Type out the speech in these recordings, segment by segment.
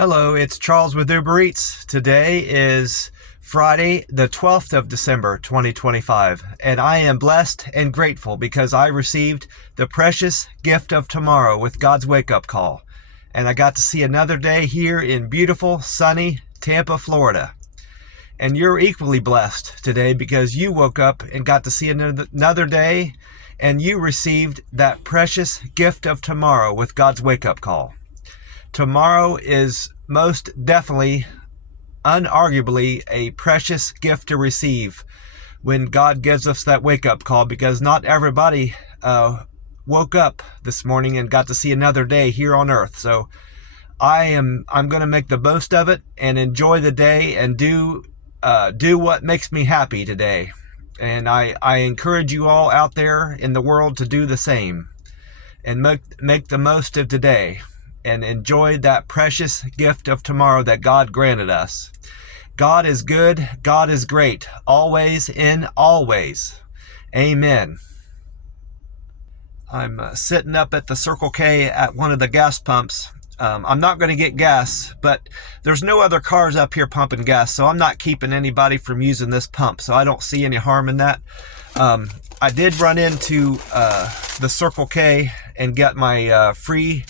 Hello, it's Charles with Uber Eats. Today is Friday, the 12th of December, 2025, and I am blessed and grateful because I received the precious gift of tomorrow with God's wake-up call, and I got to see another day here in beautiful, sunny Tampa, Florida. And you're equally blessed today because you woke up and got to see another day, and you received that precious gift of tomorrow with God's wake-up call. Tomorrow is most definitely, unarguably, a precious gift to receive when God gives us that wake-up call, because not everybody woke up this morning and got to see another day here on earth. So I'm going to make the most of it and enjoy the day and do what makes me happy today. And I encourage you all out there in the world to do the same and make the most of today and enjoy that precious gift of tomorrow that God granted us. God is good. God is great. Always in always. Amen. I'm sitting up at the Circle K at one of the gas pumps. I'm not going to get gas, but there's no other cars up here pumping gas, so I'm not keeping anybody from using this pump, so I don't see any harm in that. I did run into the Circle K and get my free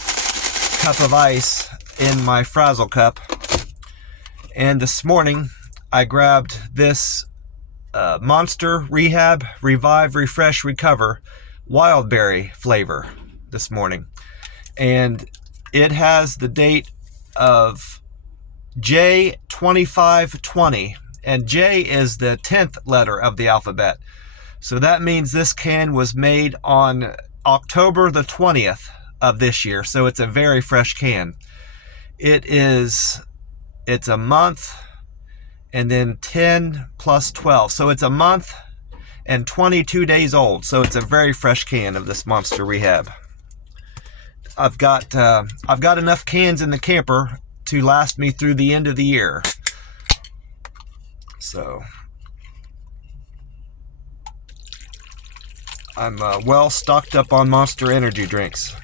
cup of ice in my Frazzle cup, and this morning I grabbed this Monster Rehab Revive Refresh Recover Wildberry flavor this morning, and it has the date of J2520, and J is the 10th letter of the alphabet, so that means this can was made on October the 20th of this year, so it's a very fresh can. It's a month and then 10 plus 12, so it's a month and 22 days old, so it's a very fresh can of this Monster Rehab. I've got enough cans in the camper to last me through the end of the year, so I'm well stocked up on Monster energy drinks.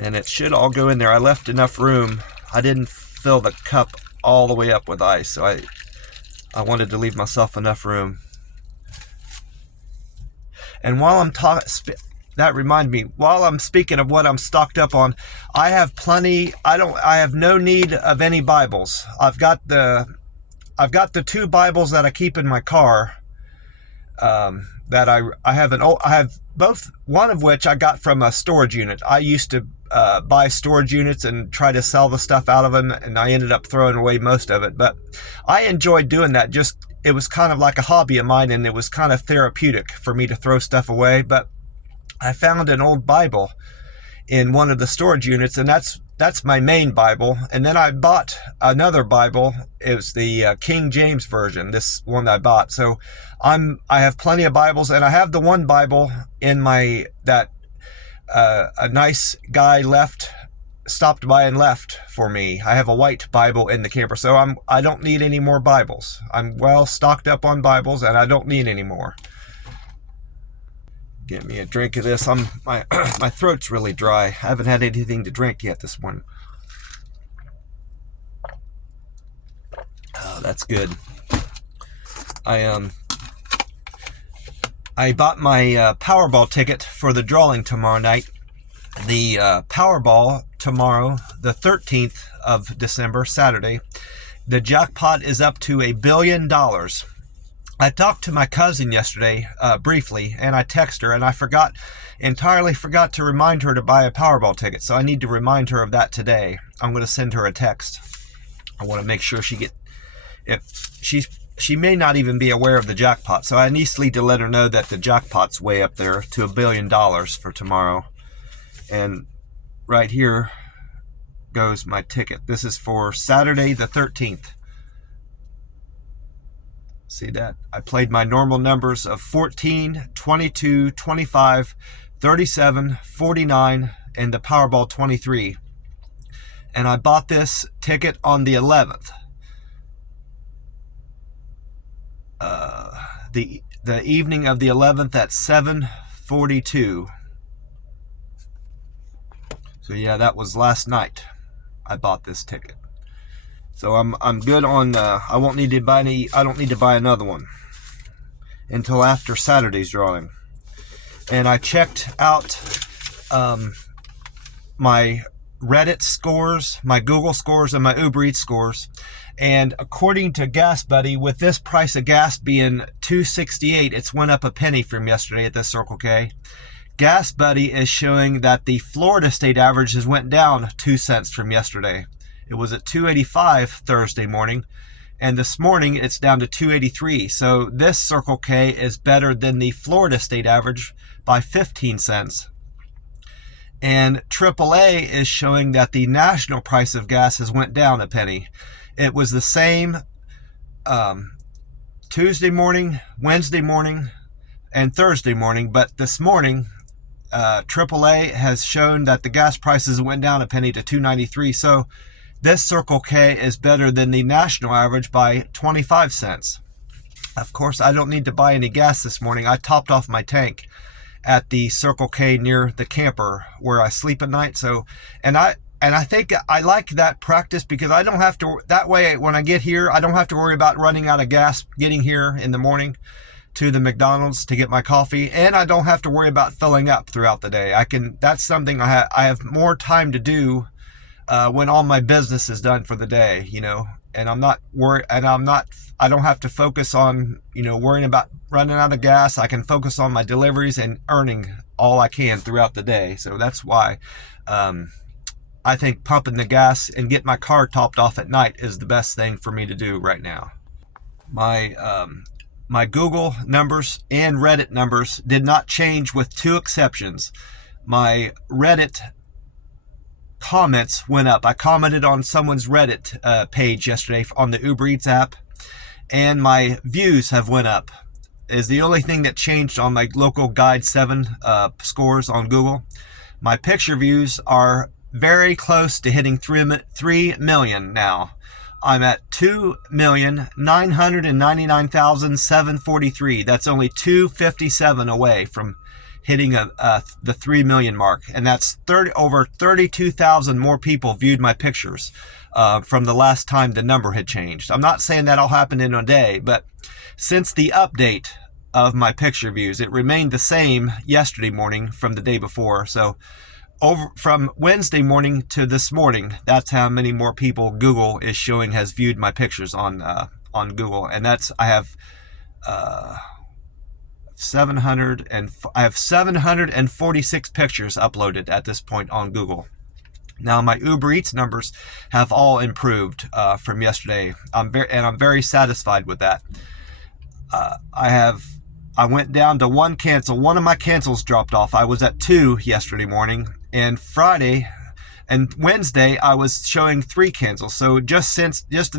And it should all go in there. I left enough room. I didn't fill the cup all the way up with ice, so I wanted to leave myself enough room. And while I'm that reminded me, while I'm speaking of what I'm stocked up on, I have plenty. I have no need of any Bibles. I've got the 2 Bibles that I keep in my car. That I have both, one of which I got from a storage unit. I used to buy storage units and try to sell the stuff out of them, and I ended up throwing away most of it, but I enjoyed doing that. It was kind of like a hobby of mine, and it was kind of therapeutic for me to throw stuff away. But I found an old Bible in one of the storage units, and that's my main Bible. And then I bought another Bible. It was the King James version, this one I bought. So I have plenty of Bibles, and I have the one Bible in that a nice guy stopped by and left for me. I have a white Bible in the camper, so I don't need any more Bibles. I'm well stocked up on Bibles, and I don't need any more. Get me a drink of this. My throat's really dry. I haven't had anything to drink yet this morning. Oh, that's good. I bought my Powerball ticket for the drawing tomorrow night. The Powerball tomorrow, the 13th of December, Saturday, the jackpot is up to $1 billion. I talked to my cousin yesterday briefly, and I texted her, and I entirely forgot to remind her to buy a Powerball ticket, so I need to remind her of that today. I'm going to send her a text. I want to make sure she may not even be aware of the jackpot, so I need to let her know that the jackpot's way up there to $1 billion for tomorrow. And right here goes my ticket. This is for Saturday the 13th. See that? I played my normal numbers of 14, 22, 25, 37, 49, and the Powerball 23. And I bought this ticket on the 11th. The evening of the 11th at 7:42. So yeah, that was last night I bought this ticket. So I'm good on. I won't need to buy any. I don't need to buy another one until after Saturday's drawing. And I checked out my Reddit scores, my Google scores, and my Uber Eats scores. And according to Gas Buddy, with this price of gas being $2.68, it's went up a penny from yesterday at this Circle K. Gas Buddy is showing that the Florida state average has went down 2 cents from yesterday. It was at $2.85 Thursday morning, and this morning it's down to $2.83. So this Circle K is better than the Florida state average by 15 cents. And AAA is showing that the national price of gas has went down a penny. It was the same Tuesday morning, Wednesday morning, and Thursday morning, but this morning AAA has shown that the gas prices went down a penny to $2.93. So this Circle K is better than the national average by 25 cents. Of course, I don't need to buy any gas this morning. I topped off my tank at the Circle K near the camper where I sleep at night. So, and I think I like that practice because I don't have to, that way when I get here, I don't have to worry about running out of gas getting here in the morning to the McDonald's to get my coffee, and I don't have to worry about filling up throughout the day. That's something I have more time to do when all my business is done for the day, you know, and I'm not worried, and I don't have to focus on, you know, worrying about running out of gas. I can focus on my deliveries and earning all I can throughout the day. So that's why I think pumping the gas and getting my car topped off at night is the best thing for me to do right now. My Google numbers and Reddit numbers did not change with two exceptions. My Reddit comments went up. I commented on someone's Reddit page yesterday on the Uber Eats app, and my views have went up. Is the only thing that changed on my local Guide 7 scores on Google. My picture views are very close to hitting 3 million now. I'm at 2,999,743. That's only 257 away from hitting the 3 million mark, and that's over 32,000 more people viewed my pictures from the last time the number had changed. I'm not saying that all happened in a day, but since the update of my picture views, it remained the same yesterday morning from the day before. So from Wednesday morning to this morning, that's how many more people Google is showing has viewed my pictures on Google, and I have 746 pictures uploaded at this point on Google. Now my Uber Eats numbers have all improved from yesterday. I'm very satisfied with that. I went down to one cancel. One of my cancels dropped off. I was at 2 yesterday morning, and Friday and Wednesday I was showing 3 cancels. So just in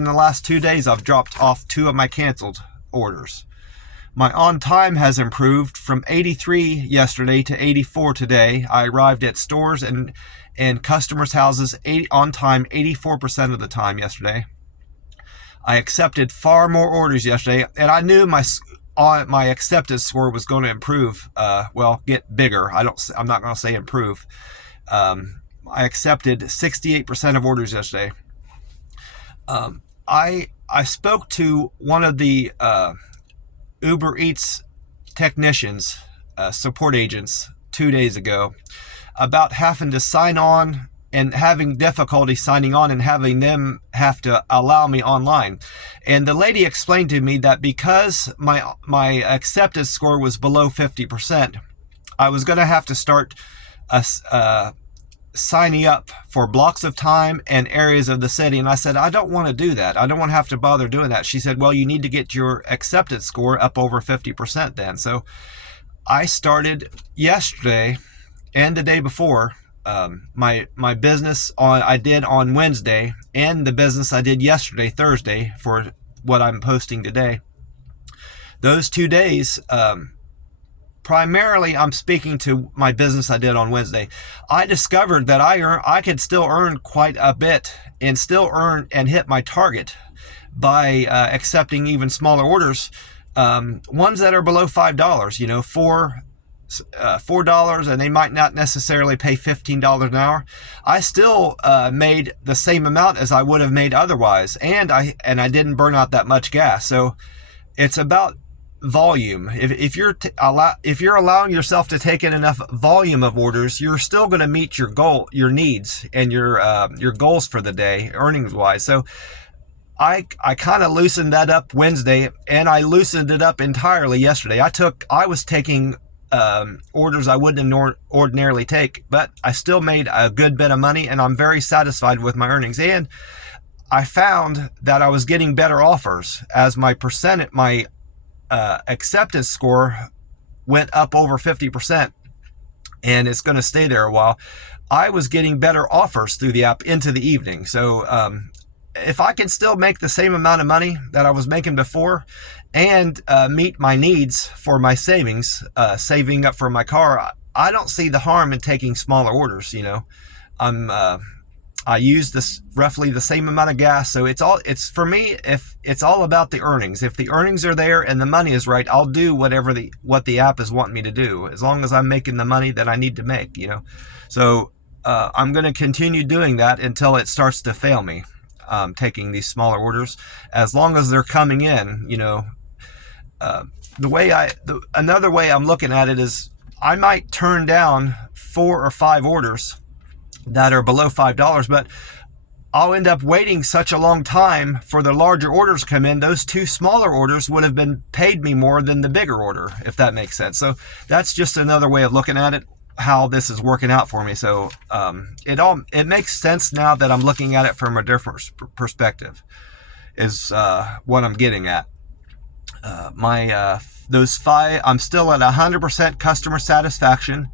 the last 2 days, I've dropped off 2 of my canceled orders. My on time has improved from 83 yesterday to 84 today. I arrived at stores and customers' houses on time 84% of the time yesterday. I accepted far more orders yesterday, and I knew my acceptance score was going to improve. Get bigger. I'm not going to say improve. I accepted 68% of orders yesterday. I spoke to one of the Uber Eats technicians, support agents, 2 days ago about having to sign on and having difficulty signing on and having them have to allow me online. And the lady explained to me that because my acceptance score was below 50%, I was going to have to start signing up for blocks of time and areas of the city. And I said, I don't want to do that. I don't want to have to bother doing that. She said, well, you need to get your acceptance score up over 50% then. So I started yesterday and the day before. My business I did on Wednesday, and the business I did yesterday, Thursday, for what I'm posting today. Those 2 days, primarily I'm speaking to my business I did on Wednesday. I discovered that I could still earn quite a bit and still earn and hit my target by accepting even smaller orders, ones that are below $5, $4, and they might not necessarily pay $15 an hour, I still made the same amount as I would have made otherwise, and I didn't burn out that much gas. So it's about volume. If you're allowing yourself to take in enough volume of orders, you're still going to meet your needs and your goals for the day, earnings wise. So I kind of loosened that up Wednesday, and I loosened it up entirely yesterday. I was taking orders I wouldn't ordinarily take, but I still made a good bit of money, and I'm very satisfied with my earnings. And I found that I was getting better offers as my acceptance score went up over 50%, and it's going to stay there a while. I was getting better offers through the app into the evening. So if I can still make the same amount of money that I was making before and meet my needs for my savings, saving up for my car, I don't see the harm in taking smaller orders. I use this roughly the same amount of gas. So it's for me, if it's all about the earnings. If the earnings are there and the money is right, I'll do what the app is wanting me to do, as long as I'm making the money that I need to make, So I'm going to continue doing that until it starts to fail me. Taking these smaller orders, as long as they're coming in, another way I'm looking at it is I might turn down 4 or 5 orders that are below $5, but I'll end up waiting such a long time for the larger orders to come in. Those 2 smaller orders would have been paid me more than the bigger order, if that makes sense. So that's just another way of looking at it, how this is working out for me. So it makes sense now that I'm looking at it from a different perspective, is what I'm getting at. Those 5, I'm still at 100% customer satisfaction,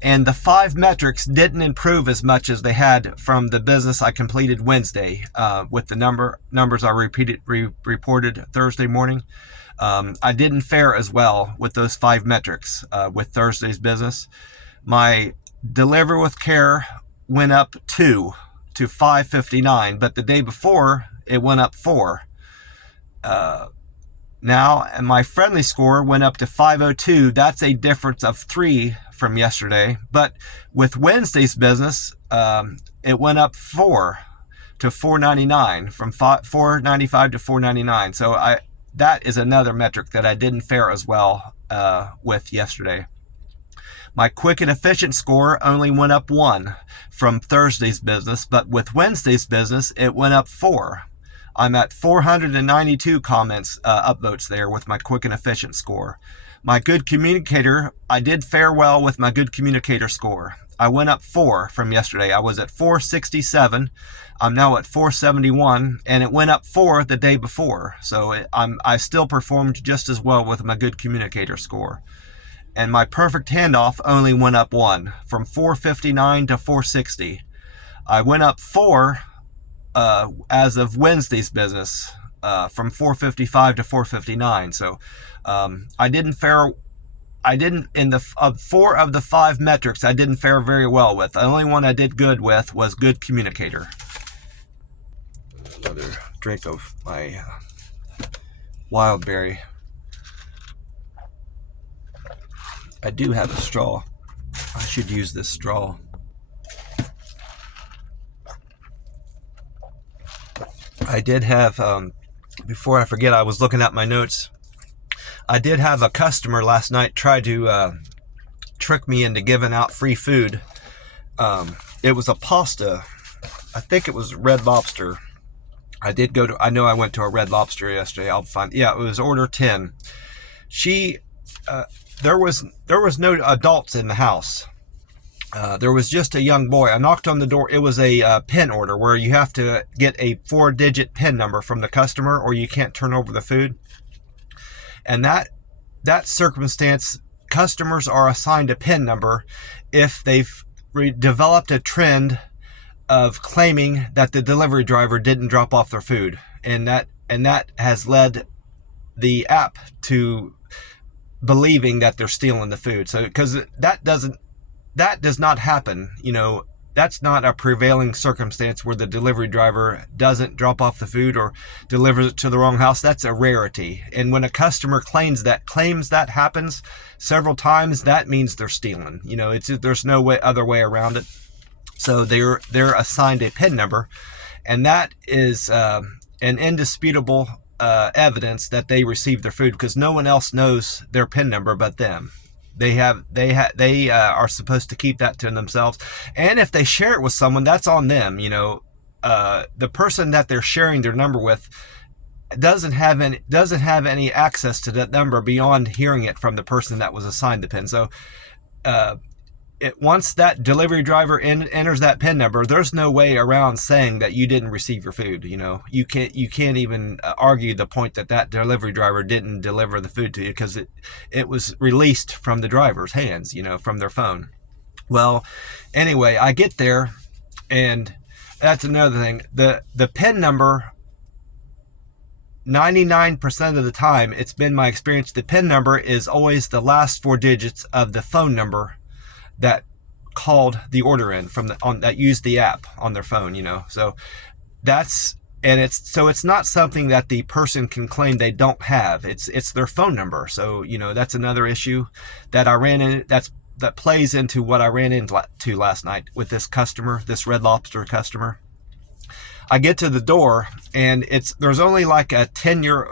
and the 5 metrics didn't improve as much as they had from the business I completed Wednesday, with the numbers I reported Thursday morning. I didn't fare as well with those 5 metrics with Thursday's business. My deliver with care went up 2 to 559, but the day before it went up 4. Now, and my friendly score went up to 502. That's a difference of 3 from yesterday. But with Wednesday's business, it went up 4 to 499, from 495 to 499. So that is another metric that I didn't fare as well with yesterday. My quick and efficient score only went up 1 from Thursday's business, but with Wednesday's business, it went up 4. I'm at 492 comments, upvotes there with my quick and efficient score. My good communicator, I did fare well with my good communicator score. I went up 4 from yesterday. I was at 467. I'm now at 471, and it went up 4 the day before. So I still performed just as well with my good communicator score. And my perfect handoff only went up 1, from 459 to 460. I went up 4 as of Wednesday's business, from 455 to 459. So I didn't fare. In the 4 of the 5 metrics, I didn't fare very well with. The only one I did good with was good communicator. Another drink of my wild berry. I do have a straw. I should use this straw. I did have, before I forget, I was looking at my notes. I did have a customer last night try to trick me into giving out free food. It was a pasta. I think it was Red Lobster. I know I went to a Red Lobster yesterday. Yeah, it was order 10. There was no adults in the house. There was just a young boy. I knocked on the door. It was a PIN order where you have to get a 4-digit PIN number from the customer or you can't turn over the food. And that circumstance, customers are assigned a PIN number if they've developed a trend of claiming that the delivery driver didn't drop off their food. And that has led the app to believing that they're stealing the food. So because that does not happen, that's not a prevailing circumstance where the delivery driver doesn't drop off the food or delivers it to the wrong house. That's a rarity. And when a customer claims that happens several times, that means they're stealing. There's no other way around it. So they're assigned a PIN number, and that is an indisputable evidence that they received their food, because no one else knows their PIN number but them. They are supposed to keep that to themselves, and if they share it with someone, that's on them. The person that they're sharing their number with doesn't have any access to that number beyond hearing it from the person that was assigned the PIN. So once that delivery driver enters that PIN number, there's no way around saying that you didn't receive your food. You can't even argue the point that delivery driver didn't deliver the food to you, because it was released from the driver's hands, from their phone. Well, anyway, I get there, and that's another thing. The PIN number, 99% of the time, it's been my experience, the PIN number is always the last 4 digits of the phone number that called the order in that used the app on their phone. So it's not something that the person can claim they don't have. It's their phone number. So that's another issue that I ran in. That plays into what I ran into last night with this customer, this Red Lobster customer. I get to the door, and there's only like a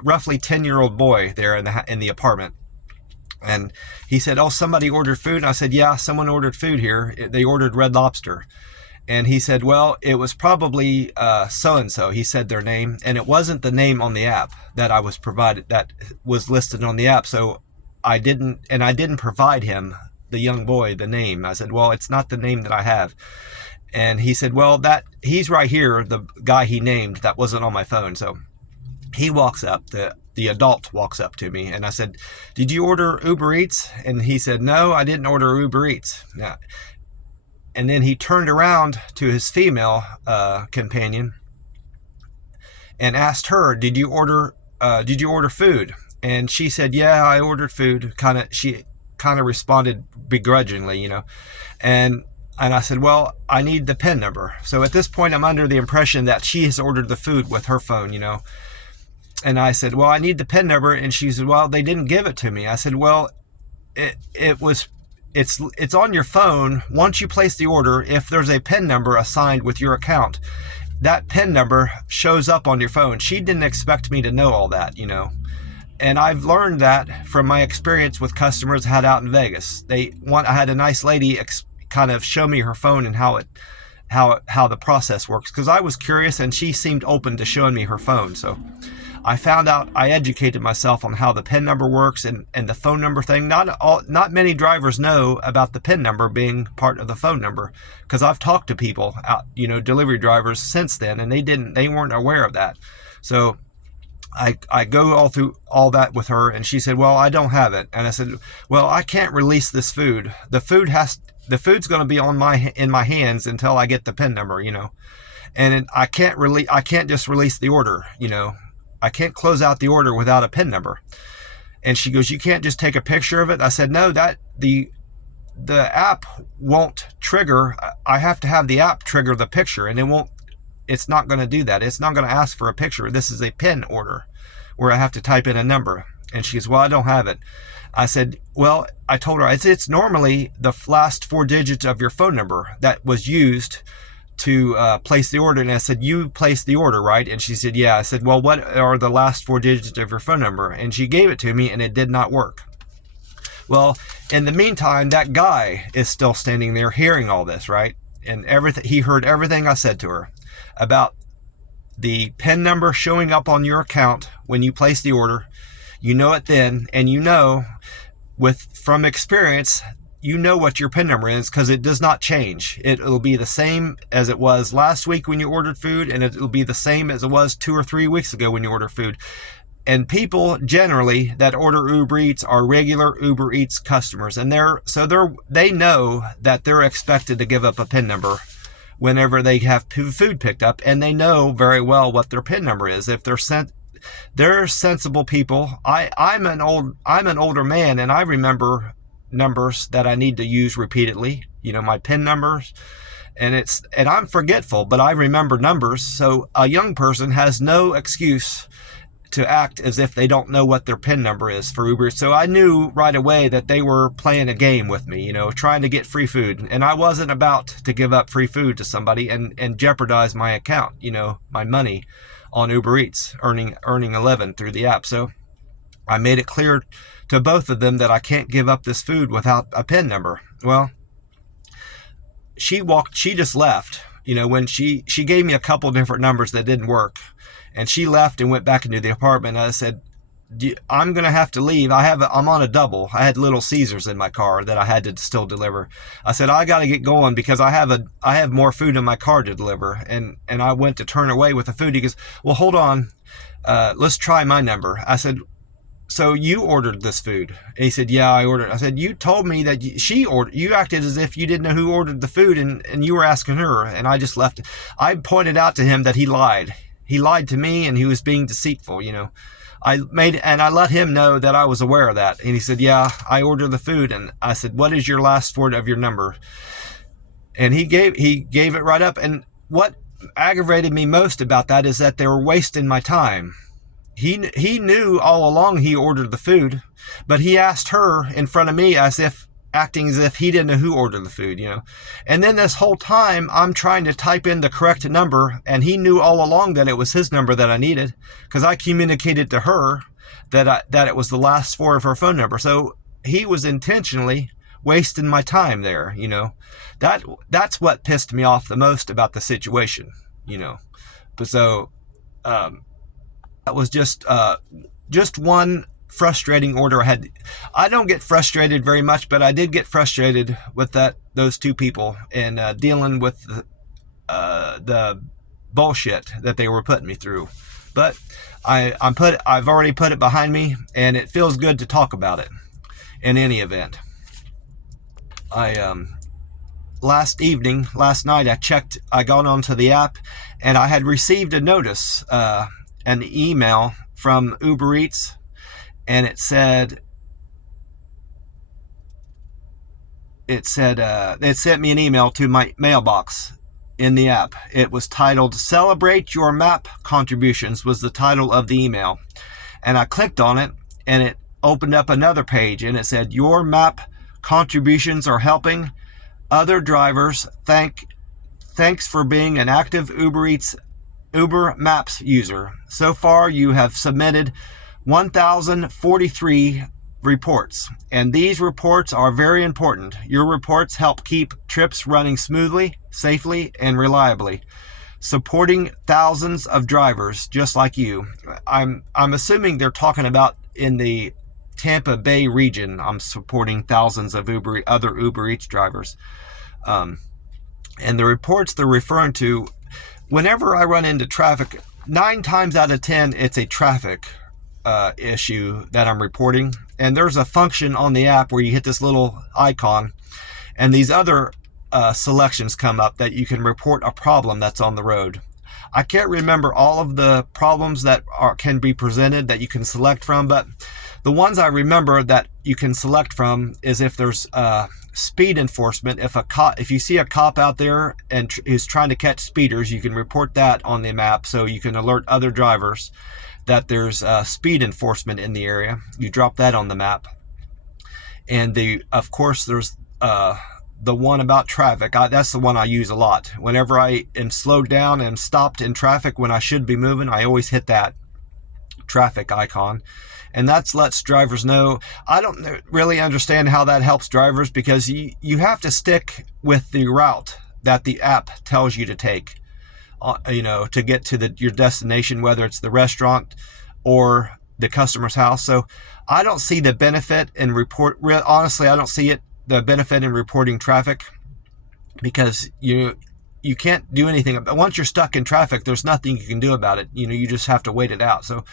roughly 10-year-old boy there in the apartment. And he said, "Oh, somebody ordered food." And I said, "Yeah, someone ordered food here. They ordered Red Lobster." And he said, "Well, it was probably so-and-so." He said their name, and it wasn't the name on the app that I was provided, that was listed on the app. So I didn't provide him, the young boy, the name. I said, "Well, it's not the name that I have." And he said, "Well, he's right here, the guy he named, that wasn't on my phone." So he walks up, the adult walks up to me, and I said, "Did you order Uber Eats?" And he said, "No, I didn't order Uber Eats." Yeah. And then he turned around to his female companion and asked her, "Did you order food?" And she said, "Yeah, I ordered food." She kind of responded begrudgingly, And I said, "Well, I need the PIN number." So at this point, I'm under the impression that she has ordered the food with her phone, And I said, "Well, I need the PIN number." And she said, "Well, they didn't give it to me." I said, "Well, it's on your phone. Once you place the order, if there's a PIN number assigned with your account, that PIN number shows up on your phone." She didn't expect me to know all that, And I've learned that from my experience with customers I had out in Vegas. I had a nice lady kind of show me her phone and how the process works, because I was curious, and she seemed open to showing me her phone. So I educated myself on how the PIN number works and the phone number thing. Not many drivers know about the PIN number being part of the phone number, because I've talked to people out, delivery drivers since then, and they weren't aware of that. So I go all through all that with her, and she said, "Well, I don't have it." And I said, "Well, I can't release this food. The food's going to be in my hands until I get the PIN number, And I can't just release the order, I can't close out the order without a PIN number." And she goes, "You can't just take a picture of it?" I said, "No, that the app won't trigger. I have to have the app trigger the picture, and it's not going to do that. It's not going to ask for a picture. This is a PIN order where I have to type in a number." And she goes, "Well, I don't have it." I said, "Well," I told her, it's normally the last 4 digits of your phone number that was used to place the order." And I said, "You placed the order, right?" And she said, "Yeah." I said, "Well, what are the last 4 digits of your phone number?" And she gave it to me, and it did not work. Well, in the meantime, that guy is still standing there hearing all this, right? And he heard everything I said to her about the PIN number showing up on your account when you place the order. You know it then, and from experience, what your PIN number is, because it does not change. It'll be the same as it was last week when you ordered food, and it'll be the same as it was 2 or 3 weeks ago when you ordered food. And people generally that order Uber Eats are regular Uber Eats customers, and they know that they're expected to give up a PIN number whenever they have food picked up, and they know very well what their PIN number is. If they're sensible people. I'm an older man, and I remember numbers that I need to use repeatedly, my PIN numbers. and I'm forgetful, but I remember numbers. So a young person has no excuse to act as if they don't know what their PIN number is for Uber. So I knew right away that they were playing a game with me, trying to get free food. And I wasn't about to give up free food to somebody and jeopardize my account, my money on Uber Eats, earning a living through the app. So I made it clear to both of them that I can't give up this food without a PIN number. Well, she just left, when she gave me a couple different numbers that didn't work. And she left and went back into the apartment. I said, I'm going to have to leave. I'm on a double. I had Little Caesars in my car that I had to still deliver. I said, I got to get going because I have more food in my car to deliver. And I went to turn away with the food. He goes, well, hold on. Let's try my number. I said, so you ordered this food? And he said, yeah, I ordered. I said, you told me that she ordered. You acted as if you didn't know who ordered the food and you were asking her. And I just left. I pointed out to him that he lied. He lied to me and he was being deceitful, I let him know that I was aware of that. And he said, yeah, I ordered the food. And I said, what is your last four of your number? And he gave it right up. And what aggravated me most about that is that they were wasting my time. He knew all along he ordered the food, but he asked her in front of me acting as if he didn't know who ordered the food, And then this whole time I'm trying to type in the correct number, and he knew all along that it was his number that I needed, because I communicated to her that it was the last four of her phone number. So he was intentionally wasting my time there, That's what pissed me off the most about the situation, But so that was just one frustrating order I had. I don't get frustrated very much, but I did get frustrated with those two people and dealing with the bullshit that they were putting me through. But I've already put it behind me, and it feels good to talk about it. In any event, last night I got onto the app, and I had received a notice, an email from Uber Eats. And it said it sent me an email to my mailbox in the app. It was titled "Celebrate Your Map Contributions" was the title of the email. And I clicked on it, and it opened up another page, and it said, "Your map contributions are helping other drivers. Thanks for being an active Uber Maps user. So far, you have submitted 1,043 reports, and these reports are very important. Your reports help keep trips running smoothly, safely, and reliably, supporting thousands of drivers just like you." I'm assuming they're talking about in the Tampa Bay region. I'm supporting thousands of other Uber Eats drivers. And the reports they're referring to, whenever I run into traffic, 9 times out of 10, it's a traffic issue that I'm reporting. And there's a function on the app where you hit this little icon, and these other selections come up that you can report a problem that's on the road. I can't remember all of the problems that can be presented that you can select from, but the ones I remember that you can select from is if there's speed enforcement. If you see a cop out there and is trying to catch speeders, you can report that on the map, so you can alert other drivers that there's speed enforcement in the area. You drop that on the map. And of course there's the one about traffic. That's the one I use a lot. Whenever I am slowed down and stopped in traffic when I should be moving, I always hit that traffic icon. And that lets drivers know. I don't really understand how that helps drivers, because you have to stick with the route that the app tells you to take. To get to your destination, whether it's the restaurant or the customer's house. So I don't see the benefit in honestly, I don't see the benefit in reporting traffic, because you can't do anything. Once you're stuck in traffic, there's nothing you can do about it. You just have to wait it out. So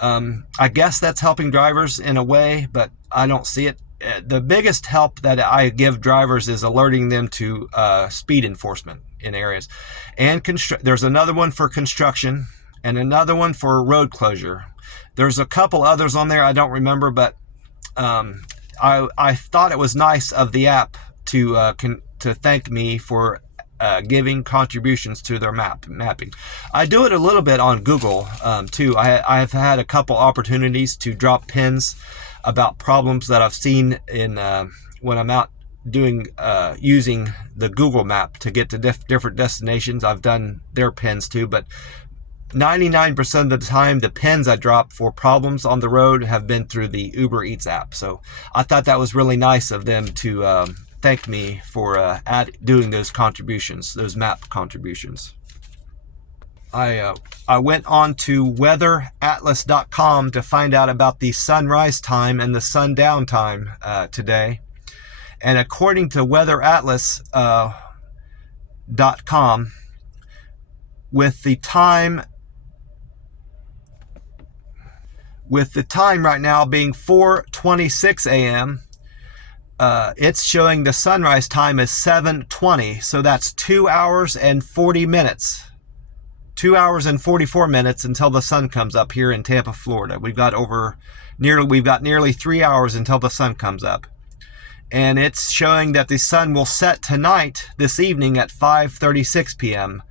I guess that's helping drivers in a way, but I don't see it. The biggest help that I give drivers is alerting them to speed enforcement in areas. And there's another one for construction and another one for road closure. There's a couple others on there I don't remember, but I thought it was nice of the app to thank me for giving contributions to their mapping. I do it a little bit on Google too. I've had a couple opportunities to drop pins about problems that I've seen in when I'm out doing using the Google map to get to different destinations. I've done their pins too, but 99% of the time the pins I drop for problems on the road have been through the Uber Eats app. So I thought that was really nice of them to thank me for doing those contributions, those map contributions. I went on to weatheratlas.com to find out about the sunrise time and the sundown time today. And according to weatheratlas.com, with the time right now being 4:26 a.m., it's showing the sunrise time is 7:20. So that's 2 hours and 40 minutes. 2 hours and 44 minutes until the sun comes up here in Tampa, Florida. We've got nearly 3 hours until the sun comes up. And it's showing that the sun will set tonight, this evening at 5:36 p.m.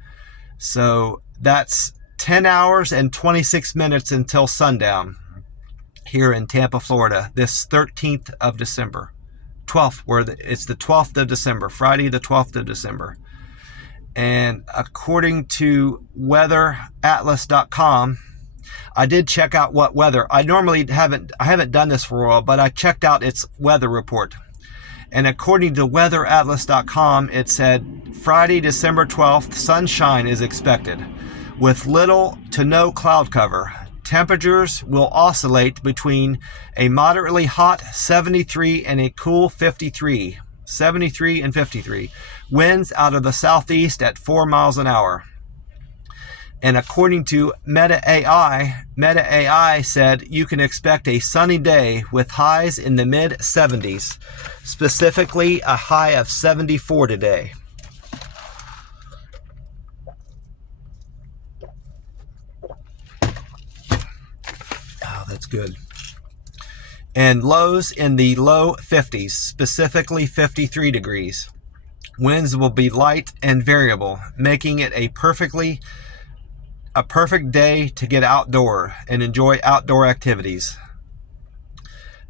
So that's 10 hours and 26 minutes until sundown here in Tampa, Florida, this 13th of December. 12th, it's the 12th of December, Friday the 12th of December. And according to weatheratlas.com, I did check out what weather. I haven't done this for a while, but I checked out its weather report. And according to weatheratlas.com, it said Friday, December 12th, sunshine is expected with little to no cloud cover. Temperatures will oscillate between a moderately hot 73 and a cool 53. 73 and 53. Winds out of the southeast at 4 miles an hour. And according to Meta AI said you can expect a sunny day with highs in the mid 70s, specifically a high of 74 today. Oh, that's good. And lows in the low 50s, specifically 53 degrees. Winds will be light and variable, making it a perfect day to get outdoor and enjoy outdoor activities.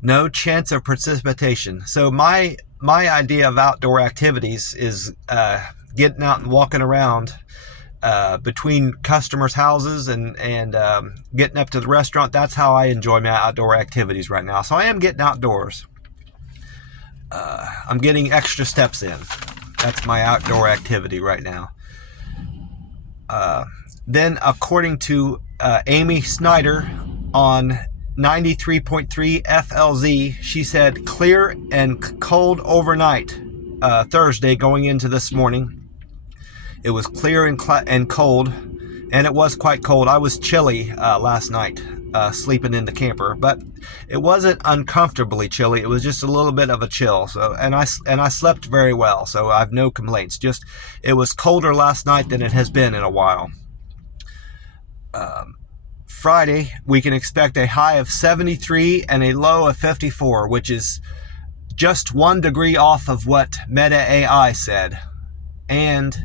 No chance of precipitation. So my idea of outdoor activities is getting out and walking around between customers' houses and getting up to the restaurant. That's how I enjoy my outdoor activities right now. So I am getting outdoors. I'm getting extra steps in. That's my outdoor activity right now. Then, according to Amy Snyder on 93.3 FLZ, she said clear and cold overnight Thursday going into this morning. It was clear and cold, and it was quite cold. I was chilly last night sleeping in the camper, but it wasn't uncomfortably chilly. It was just a little bit of a chill. So, and I slept very well, so I have no complaints. Just it was colder last night than it has been in a while. Friday, we can expect a high of 73 and a low of 54, which is just 1 degree off of what Meta AI said. And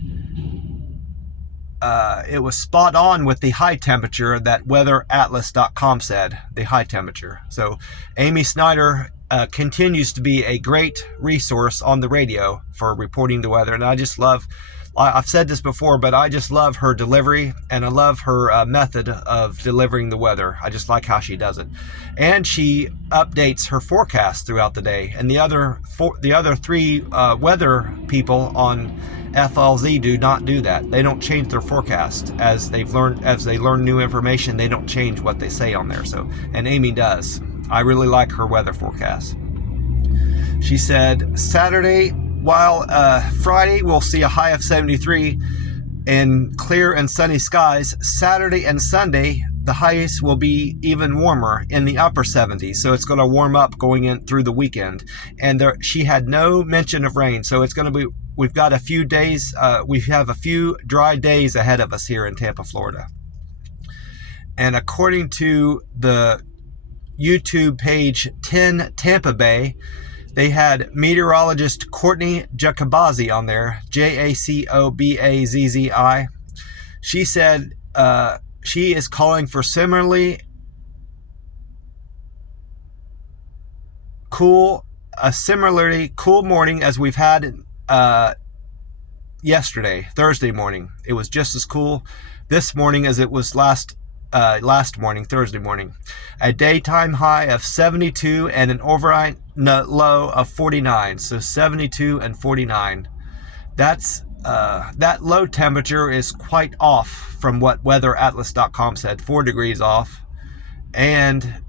it was spot on with the high temperature that weatheratlas.com said, the high temperature. So Amy Snyder continues to be a great resource on the radio for reporting the weather. And I've said this before, but I just love her delivery, and I love her method of delivering the weather. I just like how she does it. And she updates her forecast throughout the day. And the other three weather people on FLZ do not do that. They don't change their forecast as they learn new information. They don't change what they say on there. So, and Amy does. I really like her weather forecast. She said Saturday, while Friday we'll see a high of 73 and clear and sunny skies. Saturday and Sunday the highs will be even warmer in the upper 70s. So it's going to warm up going in through the weekend. And she had no mention of rain. So it's going to be. We've got a few days, we have a few dry days ahead of us here in Tampa, Florida. And according to the YouTube page 10 Tampa Bay, They had meteorologist Courtney Jacobazzi on there, Jacobazzi. She said she is calling for similarly cool morning as we've had yesterday, Thursday morning. It was just as cool this morning as it was last morning, Thursday morning. A daytime high of 72 and an overnight low of 49. So 72 and 49. That's that low temperature is quite off from what weatheratlas.com said, 4 degrees off, and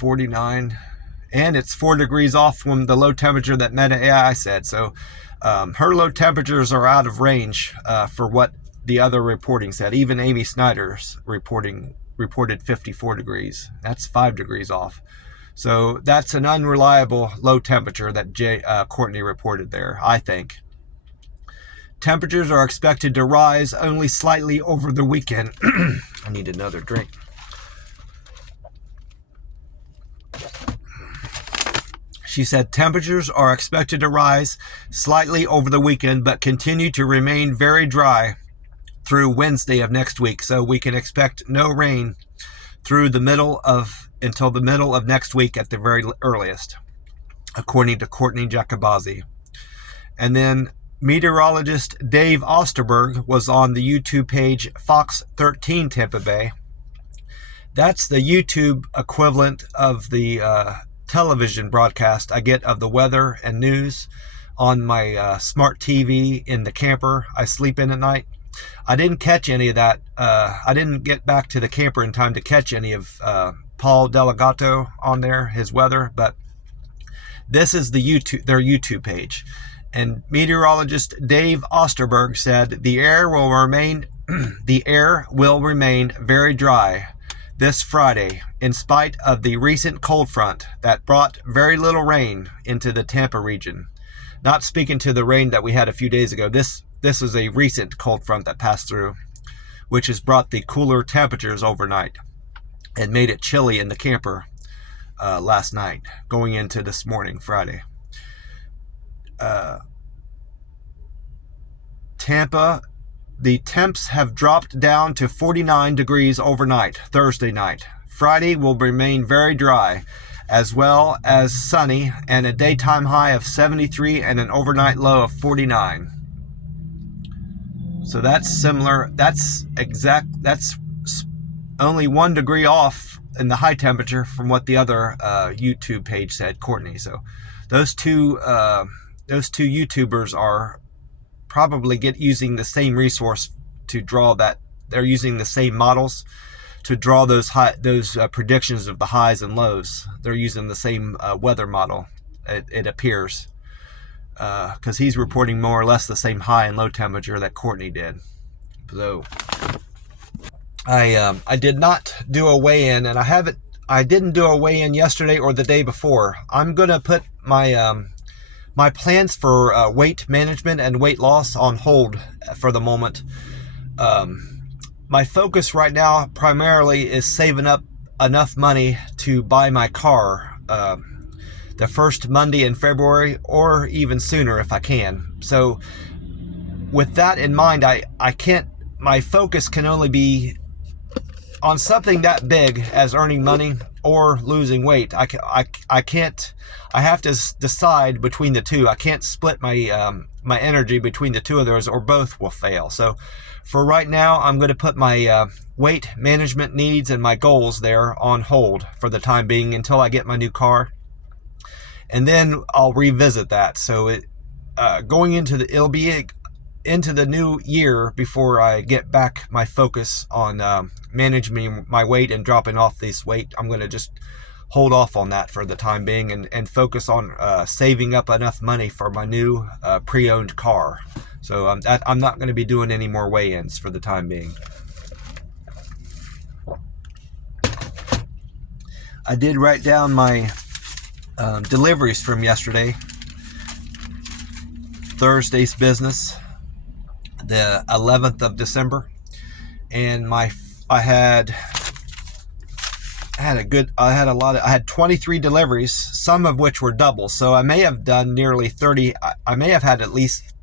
49, and it's 4 degrees off from the low temperature that Meta AI said. So her low temperatures are out of range for what the other reporting said. Even Amy Snyder's reported 54 degrees. That's 5 degrees off. So that's an unreliable low temperature that Courtney reported there, I think. Temperatures are expected to rise only slightly over the weekend. I need another drink. She said temperatures are expected to rise slightly over the weekend, but continue to remain very dry through Wednesday of next week. So we can expect no rain through until the middle of next week at the very earliest, according to Courtney Jacobazzi. And then meteorologist Dave Osterberg was on the YouTube page Fox 13 Tampa Bay. That's the YouTube equivalent of the television broadcast I get of the weather and news on my smart TV in the camper I sleep in at night. I didn't catch any of that. I didn't get back to the camper in time to catch any of Paul Delegato on there, his weather, but this is their YouTube page. And meteorologist Dave Osterberg said the air will remain very dry this Friday, in spite of the recent cold front that brought very little rain into the Tampa region. Not speaking to the rain that we had a few days ago, this is a recent cold front that passed through, which has brought the cooler temperatures overnight and made it chilly in the camper last night, going into this morning, Friday. Tampa, the temps have dropped down to 49 degrees overnight, Thursday night. Friday will remain very dry, as well as sunny, and a daytime high of 73 and an overnight low of 49. So that's similar. That's only 1 degree off in the high temperature from what the other YouTube page said, Courtney. So those two YouTubers are probably using the same resource to draw that. They're using the same models to draw those predictions of the highs and lows. They're using the same weather model, it appears, because he's reporting more or less the same high and low temperature that Courtney did. So I did not do a weigh-in, and I didn't do a weigh-in yesterday or the day before. I'm gonna put my my plans for weight management and weight loss on hold for the moment. My focus right now primarily is saving up enough money to buy my car the first Monday in February, or even sooner if I can. So with that in mind, I can't, my focus can only be on something that big as earning money or losing weight. I can't, I have to decide between the two. I can't split my my energy between the two of those, or both will fail. So for right now, I'm going to put my weight management needs and my goals there on hold for the time being until I get my new car, and then I'll revisit that. So going into it'll be into the new year before I get back my focus on managing my weight and dropping off this weight. I'm going to just hold off on that for the time being and focus on saving up enough money for my new pre-owned car. So I'm not going to be doing any more weigh-ins for the time being. I did write down my deliveries from yesterday, Thursday's business, the 11th of December, and I I had 23 deliveries, some of which were doubles. So I may have done nearly 30. I may have had at least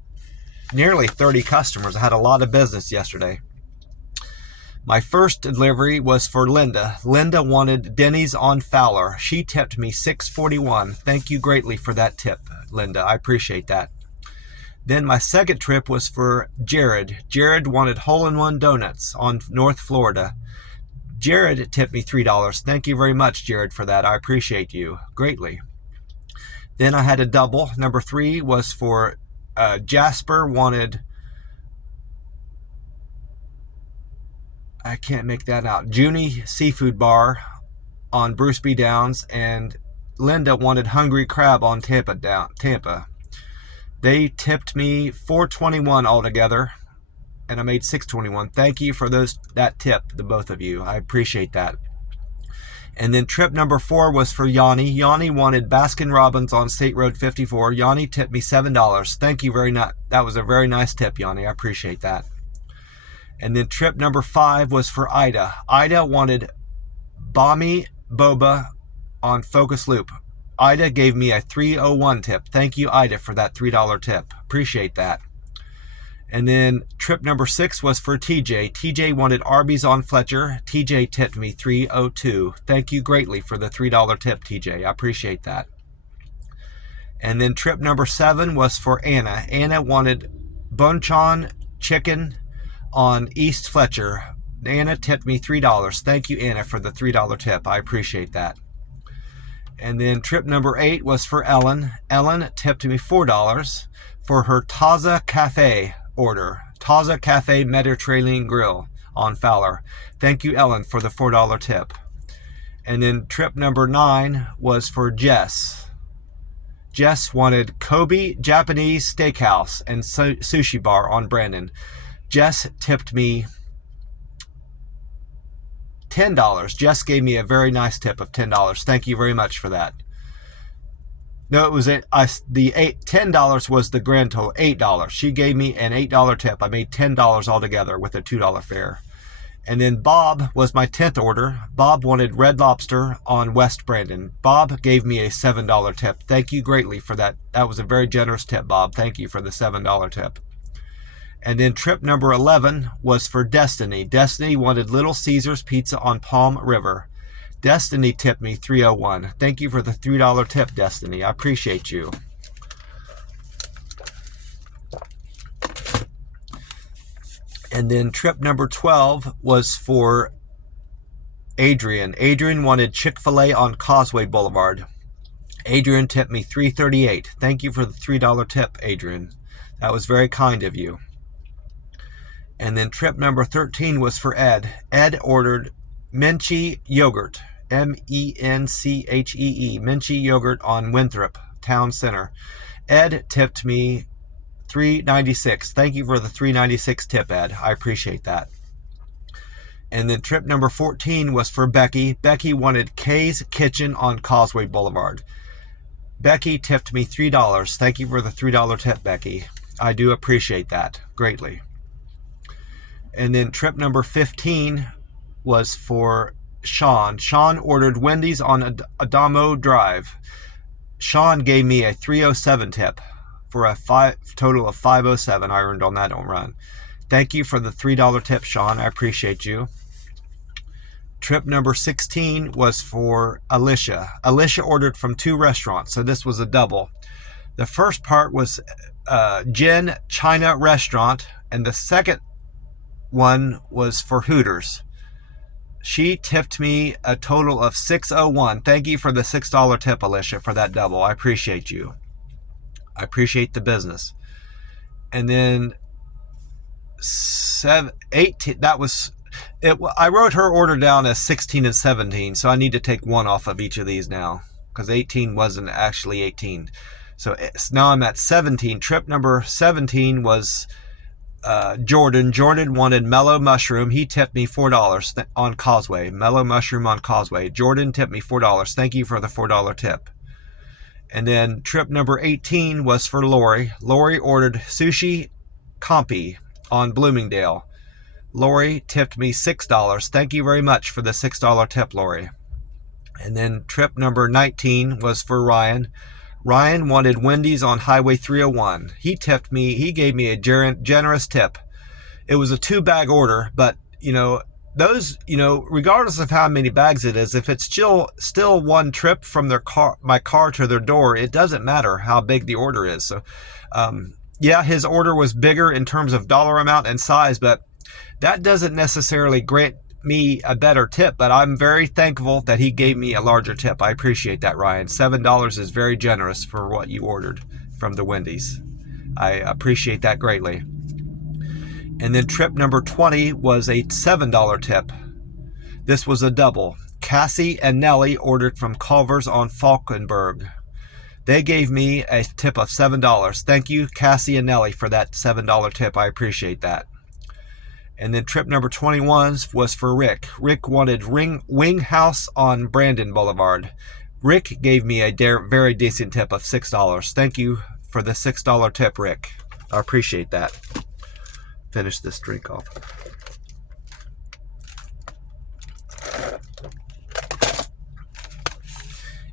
nearly 30 customers. I had a lot of business yesterday. My first delivery was for Linda. Linda wanted Denny's on Fowler. She tipped me $6.41. Thank you greatly for that tip, Linda. I appreciate that. Then my second trip was for Jared. Jared wanted hole-in-one donuts on North Florida. Jared tipped me $3. Thank you very much, Jared, for that. I appreciate you greatly. Then I had a double. Number 3 was for Jasper wanted, I can't make that out, Junie Seafood Bar on Bruce B. Downs, and Linda wanted Hungry Crab on Tampa. They tipped me $4.21 altogether, and I made $6.21. Thank you for that tip, the both of you. I appreciate that. And then trip number 4 was for Yanni. Yanni wanted Baskin Robbins on State Road 54. Yanni tipped me $7. Thank you very much. That was a very nice tip, Yanni. I appreciate that. And then trip number 5 was for Ida. Ida wanted Bami Boba on Focus Loop. Ida gave me a $3.01 tip. Thank you, Ida, for that $3 tip. Appreciate that. And then trip number 6 was for TJ. TJ wanted Arby's on Fletcher. TJ tipped me $3.02. Thank you greatly for the $3 tip, TJ. I appreciate that. And then trip number 7 was for Anna. Anna wanted Bonchon chicken on East Fletcher. Anna tipped me $3. Thank you, Anna, for the $3 tip. I appreciate that. And then trip number 8 was for Ellen. Ellen tipped me $4 for her Taza Cafe order. Taza Cafe Mediterranean Grill on Fowler. Thank you, Ellen, for the $4 tip. And then trip number 9 was for Jess. Jess wanted Kobe Japanese Steakhouse and Sushi Bar on Brandon. Jess tipped me $10. Jess gave me a very nice tip of $10. Thank you very much for that. No, it was $10 was the grand total, $8. She gave me an $8 tip. I made $10 altogether with a $2 fare. And then Bob was my 10th order. Bob wanted Red Lobster on West Brandon. Bob gave me a $7 tip. Thank you greatly for that. That was a very generous tip, Bob. Thank you for the $7 tip. And then trip number 11 was for Destiny. Destiny wanted Little Caesars Pizza on Palm River. Destiny tipped me $3.01. Thank you for the $3 tip, Destiny. I appreciate you. And then trip number 12 was for Adrian. Adrian wanted Chick-fil-A on Causeway Boulevard. Adrian tipped me $3.38. Thank you for the $3 tip, Adrian. That was very kind of you. And then trip number 13 was for Ed. Ed ordered Menchie Yogurt, Menchee, Menchie Yogurt on Winthrop Town Center. Ed tipped me $3.96. Thank you for the $3.96 tip, Ed. I appreciate that. And then trip number 14 was for Becky. Becky wanted Kay's Kitchen on Causeway Boulevard. Becky tipped me $3. Thank you for the $3 tip, Becky. I do appreciate that greatly. And then trip number 15 was for Sean. Sean ordered Wendy's on Adamo Drive. Sean gave me a $3.07 tip for a total of $5.07 I earned on that run. Thank you for the $3 tip, Sean. I appreciate you. Trip number 16 was for Alicia. Alicia ordered from 2 restaurants, so this was a double. The first part was Jen China Restaurant, and the second one was for Hooters. She tipped me a total of $6.01. Thank you for the $6 tip, Alicia, for that double. I appreciate you. I appreciate the business. And then 18, that was it. I wrote her order down as 16 and 17, so I need to take one off of each of these now because 18 wasn't actually 18. So now I'm at 17. Trip number 17 was Jordan. Jordan wanted Mellow Mushroom. He tipped me $4 on Causeway. Mellow Mushroom on Causeway. Jordan tipped me $4. Thank you for the $4 tip. And then trip number 18 was for Lori. Lori ordered Sushi Compi on Bloomingdale. Lori tipped me $6. Thank you very much for the $6 tip, Lori. And then trip number 19 was for Ryan. Ryan wanted Wendy's on Highway 301. He tipped me. He gave me a generous tip. It was a 2-bag order, but those, regardless of how many bags it is, if it's still one trip from my car to their door, it doesn't matter how big the order is. So, yeah, his order was bigger in terms of dollar amount and size, but that doesn't necessarily grant me a better tip. But I'm very thankful that he gave me a larger tip. I appreciate that, Ryan. $7 is very generous for what you ordered from the Wendy's. I appreciate that greatly. And then trip number 20 was a $7 tip. This was a double. Cassie and Nellie ordered from Culver's on Falkenberg. They gave me a tip of $7. Thank you, Cassie and Nellie, for that $7 tip. I appreciate that. And then trip number 21 was for Rick. Rick wanted Wing House on Brandon Boulevard. Rick gave me a very decent tip of $6. Thank you for the $6 tip, Rick. I appreciate that. Finish this drink off.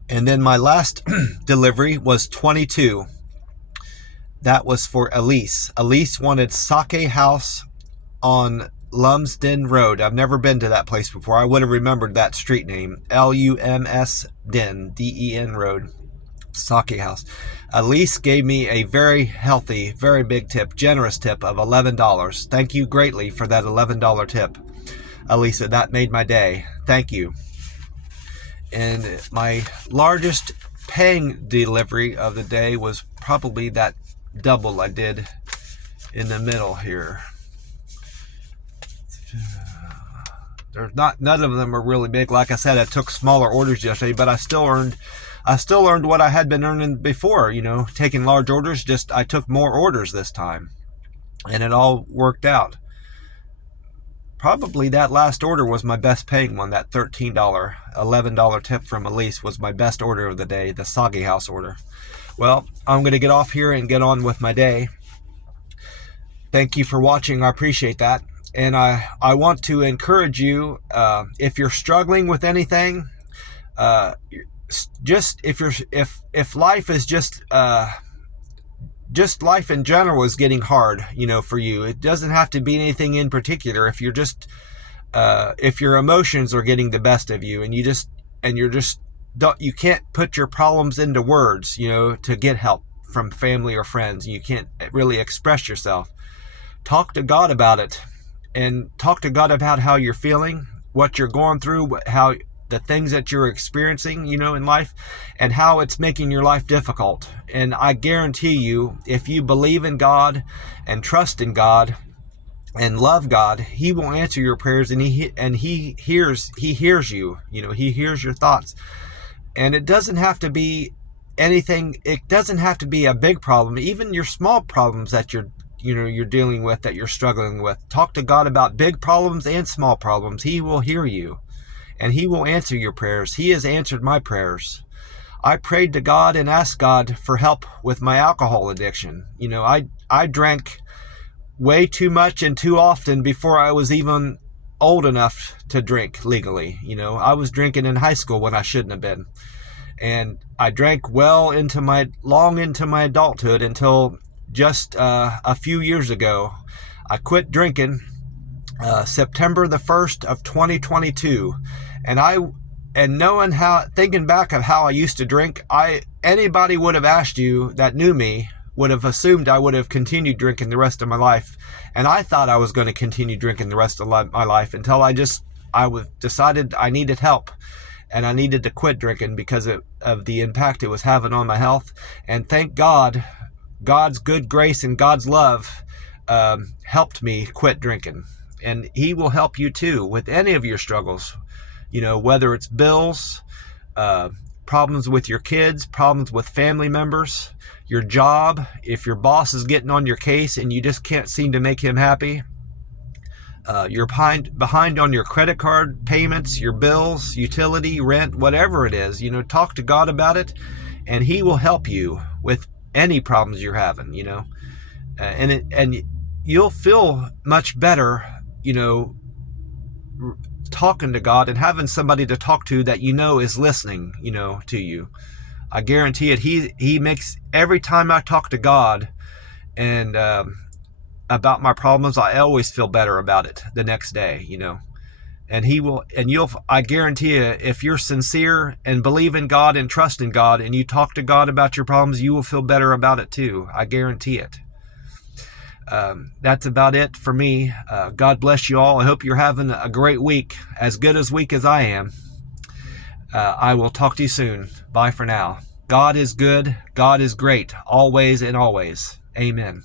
And then my last delivery was 22. That was for Elise. Elise wanted Sake House on Lumsden Road. I've never been to that place before. I would have remembered that street name. Lumsden, D-E-N Road. Sake House. Elise gave me a very healthy, very big tip, generous tip of $11. Thank you greatly for that $11 tip, Elisa. That made my day. Thank you. And my largest paying delivery of the day was probably that double I did in the middle here. None of them are really big. Like I said, I took smaller orders yesterday, but I still earned what I had been earning before, taking large orders. Just I took more orders this time, and it all worked out. Probably that last order was my best paying one. That $11 tip from Elise was my best order of the day, the Sake House order. Well, I'm going to get off here and get on with my day. Thank you for watching. I appreciate that. And I want to encourage you, if you're struggling with anything, just if life is just life in general is getting hard, for you, it doesn't have to be anything in particular. If if your emotions are getting the best of you, and you can't put your problems into words, to get help from family or friends, you can't really express yourself. Talk to God about it, and talk to God about how you're feeling, what you're going through, how the things that you're experiencing, in life, and how it's making your life difficult. And I guarantee you, if you believe in God and trust in God and love God, He will answer your prayers, and He hears you. He hears your thoughts. And it doesn't have to be anything. It doesn't have to be a big problem. Even your small problems that you're dealing with, that you're struggling with. Talk to God about big problems and small problems. He will hear you, and He will answer your prayers. He has answered my prayers. I prayed to God and asked God for help with my alcohol addiction. I drank way too much and too often before I was even old enough to drink legally. I was drinking in high school when I shouldn't have been. And I drank long into my adulthood until just a few years ago. I quit drinking September the 1st of 2022. And thinking back of how I used to drink, anybody would have asked you that knew me would have assumed I would have continued drinking the rest of my life. And I thought I was going to continue drinking the rest of my life until I decided I needed help. And I needed to quit drinking because of the impact it was having on my health. And thank God, God's good grace and God's love helped me quit drinking. And He will help you too with any of your struggles. Whether it's bills, problems with your kids, problems with family members, your job, if your boss is getting on your case and you just can't seem to make him happy, you're behind on your credit card payments, your bills, utility, rent, whatever it is, talk to God about it, and He will help you with any problems you're having, and you'll feel much better, talking to God and having somebody to talk to that is listening, to you. I guarantee it. He makes, every time I talk to God and about my problems, I always feel better about it the next day, And he will, and I guarantee you, if you're sincere and believe in God and trust in God and you talk to God about your problems, you will feel better about it too. I guarantee it. That's about it for me. God bless you all. I hope you're having a great week, as good a week as I am. I will talk to you soon. Bye for now. God is good. God is great. Always and always. Amen.